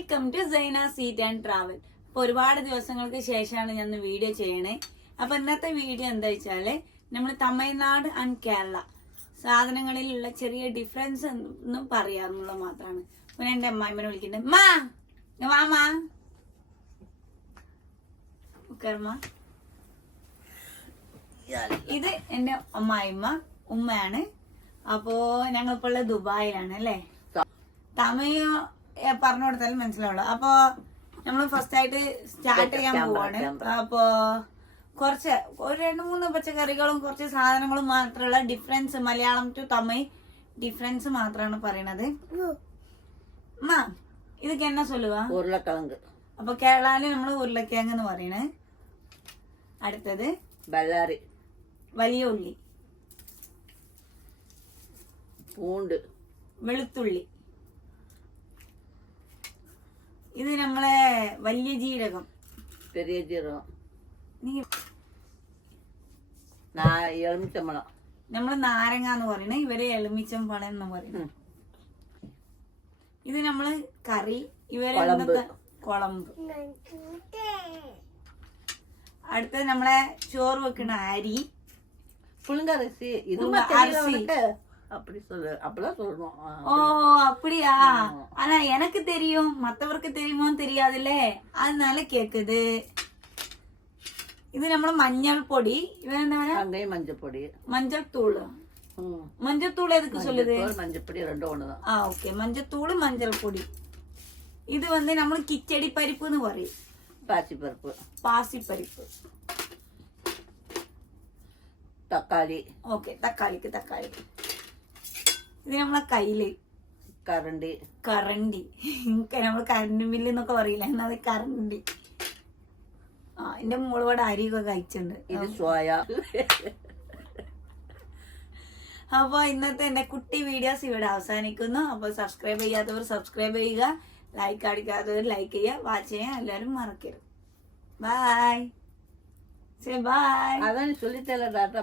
Welcome to Saina seat and travel. അപ്പൊ ഒരുപാട് ദിവസങ്ങൾക്ക് ശേഷമാണ് ഞാൻ വീഡിയോ ചെയ്യണേ. അപ്പോൾ ഇന്നത്തെ വീഡിയോ എന്താ വെച്ചാൽ നമ്മൾ തമിഴ്നാട് ആൻഡ് കേരള സാധനങ്ങളിലുള്ള ചെറിയ ഡിഫറൻസ് എന്നും പറയാറുള്ള മാത്രമാണ്. പിന്നെ എന്റെ അമ്മായിമ്മനെ വിളിക്കുന്നുണ്ട്. മാ വാമാ ഉക്കർമ്മ. ഇത് എന്റെ അമ്മായിമ്മ ഉമ്മയാണ്. അപ്പോ ഞങ്ങളിപ്പോ ഉള്ള ദുബായിലാണ് അല്ലേ? തമിഴ് പറഞ്ഞു കൊടുത്താലും മനസ്സിലാവുള്ളൂ. അപ്പോ നമ്മൾ ഫസ്റ്റ് ആയിട്ട് സ്റ്റാർട്ട് ചെയ്യാൻ പോവാണ്. അപ്പോ കുറച്ച് ഒരു രണ്ട് മൂന്ന് പച്ചക്കറികളും കുറച്ച് സാധനങ്ങളും മാത്രമുള്ള difference Malayalam to Tamil difference മാത്രമാണ് പറയണത്. മാ ഇതൊക്കെ എന്നാ സൊല്ലുക ഉരുളക്കിഴങ്ങ്. അപ്പൊ കേരളാൽ നമ്മൾ ഉരുളക്കിഴങ്ങ് എന്ന് പറയണേ. അടുത്തത്? ബല്ലാറി വലിയ ഉള്ളി. പൂണ്ട്. വെളുത്തുള്ളി. ഇത് നമ്മളെ വലിയ ജീരകം. പെരിയ ജീരകം. എളുമിച്ചമ്പളം നമ്മൾ നാരങ്ങ എന്ന് പറയണേ ഇവരെ എളുമിച്ചമ്പളം എന്ന് പറയുന്നത് ഇത് നമ്മൾ കറി ഇവരെ കുളമ്പ്. അടുത്ത നമ്മളെ ചോറ് വെക്കണ അരി. പുളിങ്കറിസി ഇത് അരിസി அப்படி சொல்லு. அப்பெல்லாம் சொல்லணும் ஓ அப்படியா? ஆனா எனக்கு தெரியும். மத்தவருக்கு தெரியுமோ தெரியாதுல்ல? அதனால கேக்குது. இது நம்மள மஞ்சள் பொடி. வெங்காயம் மஞ்சள் பொடி. மஞ்சள் தூள். மஞ்சள் தூள் எதுக்கு சொல்லுது? மஞ்சள் பொடி ரெண்டும் ஒண்ணுதான். ஆ ஓகே. மஞ்சள் தூள் மஞ்சள் பொடி. இது வந்து நம்மளுக்கு கிச்சடி பருப்புன்னு வரும். பாசி பருப்பு. பாசி பருப்பு. தக்காளி. ஓகே. தக்காளிக்கு தக்காளி. ഇത് നമ്മളെ കയ്യിൽ. കറണ്ട്. കറണ്ടി. നമ്മൾ കറണ്ട് ബില്ല് എന്നൊക്കെ പറയില്ല? എന്നാ കറണ്ടി. ആ എന്റെ മോളോട് അരിയൊക്കെ കഴിച്ചിട്ടുണ്ട്. ഇത് ഇന്നത്തെ എന്റെ കുട്ടി വീഡിയോസ് ഇവിടെ അവസാനിക്കുന്നു. അപ്പോൾ സബ്സ്ക്രൈബ് ചെയ്യാത്തവർ സബ്സ്ക്രൈബ് ചെയ്യുക. ലൈക്ക് അടിക്കാത്തവർ ലൈക്ക് ചെയ്യുക. വാച്ച് ചെയ്യാൻ എല്ലാവരും മറക്കരുത്. ബായ് സേ ബായ് അതാണ് ചൊല്ലിത്തല്ല ഡാറ്റ